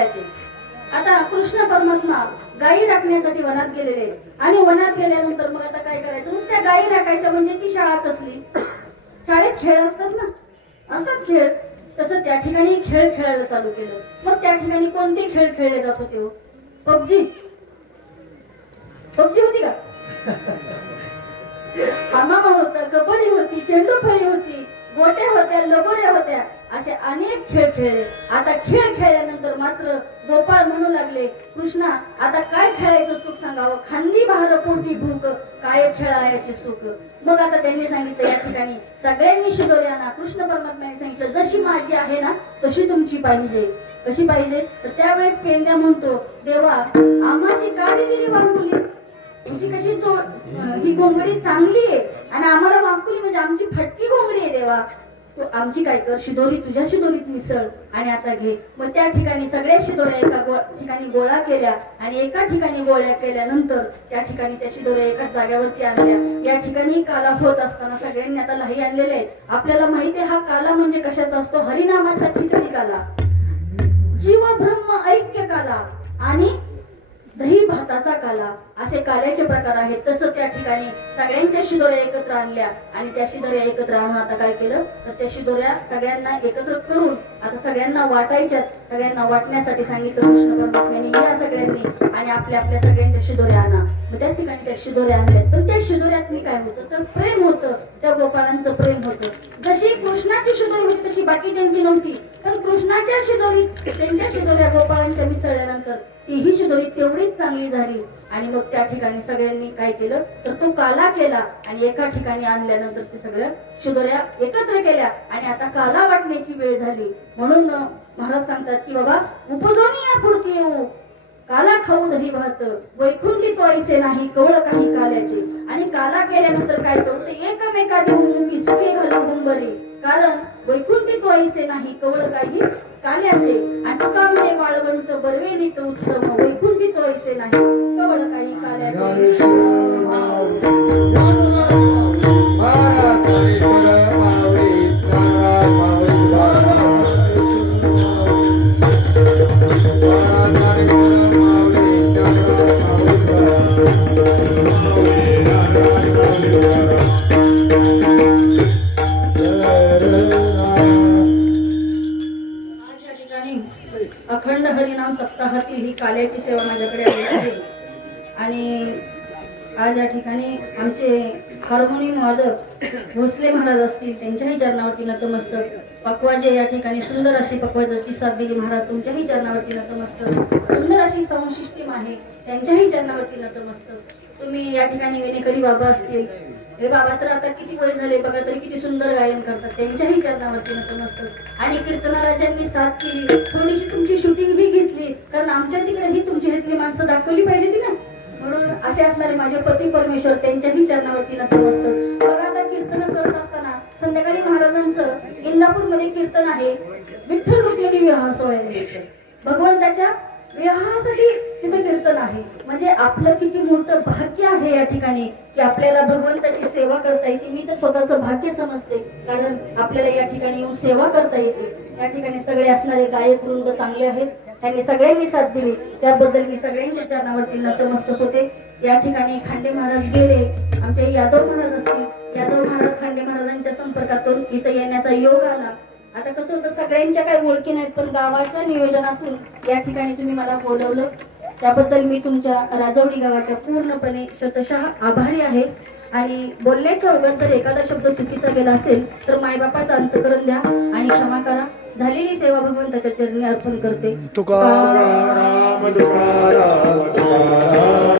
काल्याचे. आता कृष्ण परमात्मा गायी राखण्यासाठी वनात गेलेले आणि वनात गेल्यानंतर मग आता काय करायचं, नुसत्या गायी राखायच्या म्हणजे ती शाळा कसली, शाळेत खेळ असतात ना, असतात खेळ, तसं त्या ठिकाणी खेळ खेळायला चालू केलं. मग त्या ठिकाणी कोणते खेळ खेळले जात होते हो? पबजी पबजी होती का? हमामा होता, कबड्डी होती, चेंडूफळी होती, गोट्या होत्या, लगोऱ्या होत्या, असे अनेक खेळ खेळले. आता खेळ खेळल्यानंतर मात्र गोपाळ म्हणू लागले, कृष्णा आता काय खेळायचं सुख सांगावं, खांदी बहार पोटी भूक, काय खेळायचे सुख. मग आता त्यांनी सांगितलं या ठिकाणी सगळ्यांनी शिदोरी आणा. कृष्ण परमात्म्याने सांगितलं जशी माझी आहे ना तशी तुमची पाहिजे. कशी पाहिजे? तर त्यावेळेस पेंद्या म्हणतो, देवा आम्हाशी गाडी दिली वाकुली, तुमची कशी ही घोंगडी चांगली आहे आणि आम्हाला वाकुली म्हणजे आमची फटकी घोंगडी आहे देवा, तू आमची काय कर, शिदोरी तुझ्या शिदोरीत मिसळ आणि आता घे. मग त्या ठिकाणी सगळ्या शिदोऱ्या एका ठिकाणी गोळा केल्या आणि एका ठिकाणी गोळ्या केल्यानंतर त्या ठिकाणी त्या शिदोऱ्या एकाच जाग्यावरती आणल्या. या ठिकाणी काला होत असताना सगळ्यांनी आता लही आणलेले आहेत. आपल्याला माहिती आहे हा काला म्हणजे कशाचा असतो, हरिनामाचा खिचडी काला, जीव ब्रह्म ऐक्य काला आणि दही भाताचा काला, असे काल्याचे प्रकार आहेत. तसं त्या ठिकाणी सगळ्यांच्या शिदोऱ्या एकत्र आणल्या आणि त्या शिदोऱ्या एकत्र आणून आता काय केलं तर त्या शिदोऱ्या सगळ्यांना एकत्र करून आता सगळ्यांना वाटायच्यात. सगळ्यांना वाटण्यासाठी सांगितलं कृष्ण परमात्म्याने, या सगळ्यांनी आणि आपल्या आपल्या सगळ्यांच्या शिदोऱ्या आणा. मग त्या ठिकाणी त्या शिदोऱ्या आणल्यात. पण त्या शिदोऱ्यात मी काय होतं तर प्रेम होतं, त्या गोपाळांचं प्रेम होतं. जशी कृष्णाची शिदोरी होती तशी बाकीच्यांची नव्हती, पण कृष्णाच्या शिदोरीत त्यांच्या शिदोऱ्या गोपाळांच्या मिसळल्यानंतर तीही शिदोरी तेवढीच चांगली झाली. आणि मग त्या ठिकाणी सगळ्यांनी काय केलं तर तो काला केला आणि एका ठिकाणी आणल्यानंतर ते सगळ्या शिदोऱ्या एकत्र केल्या आणि आता काला वाटण्याची वेळ झाली. म्हणून महाराज सांगतात की बाबा उपजोनी या पुढती येऊ, काला खाऊ दही भात, वैकुंठी तो ऐसे नाही कवळ काही काल्याचे. आणि काला केल्यानंतर काय करू ते एकमेका देऊ मुखी सुखे घालू हुंबरे, कारण वैकुंठी तो ऐसे नाही कवळ काही काल्याचे. आणि तुकामने वाळवंट बरवे नीट उत्तम, वैकुंठी तो ऐसे नाही कवळ काही काल्याचे. अखंड हरिनाम सप्ताहातील ही काल्याची सेवा माझ्याकडे आलेली आहे. आणि आज या ठिकाणी आमचे हार्मोनियम वादक भोसले महाराज असतील त्यांच्याही चरणावरती नतमस्तक. पकवाजे या ठिकाणी सुंदर अशी पकवाजाची साथ दिली महाराज, तुमच्याही चरणावरती नतमस्तक. सुंदर अशी साऊंड सिस्टीम आहे त्यांच्याही चरणावरती नतमस्तक. तुम्ही या ठिकाणी विनेकरी बाबा असतील, हे बाबा तर आता किती वय झाले बघा तरी किती सुंदर गायन करतात, त्यांच्याही चरणावरती नतमस्तक. आणि कीर्तनाला ज्यांनी साथ केली, थोडीशी तुमची शूटिंग ही घेतली, कारण आमच्या तिकडे ही तुमची घेतली माणसं दाखवली पाहिजे ती ना, म्हणून असे असणारे माझे पती परमेश्वर त्यांच्याही चरणावरती नतमस्तक. बघा आता कीर्तन करत असताना संध्याकाळी महाराजांचं इंदापूरमध्ये कीर्तन आहे, विठ्ठल रुक्मिणी विवाह सोहळ्यानिमित्त भगवंताच्या विवाहासाठी तिथे कीर्तन आहे. म्हणजे आपलं किती मोठं भाग्य आहे या ठिकाणी की आपल्याला भगवंताची सेवा करता येते. मी तर स्वतःचं भाग्य समजते, कारण आपल्याला या ठिकाणी येऊन सेवा करता येते. या ठिकाणी सगळे असणारे गायक वृंद चांगले आहेत, त्यांनी सगळ्यांनी साथ दिली, त्याबद्दल मी सगळ्यांच्या चरणावरती नतमस्तक होते. या ठिकाणी खांडे महाराज गेले, आमचे यादव महाराज असतील, यादव महाराज खांडे महाराजांच्या संपर्कातून इथं येण्याचा योग आला. आता कसं होतं सगळ्यांच्या काही ओळखी नाहीत, पण गावाच्या नियोजनातून या ठिकाणी तुम्ही मला बोलवलं, त्याबद्दल मी तुमच्या राजवडी गावाच्या पूर्णपणे शतशः आभारी आहे. आणि बोलण्याच्या ओघात जर एखादा शब्द चुकीचा गेला असेल तर मायबापाचा अंतकरण द्या आणि क्षमा करा. झालेली सेवा भगवंताच्या चरणी अर्पण करते.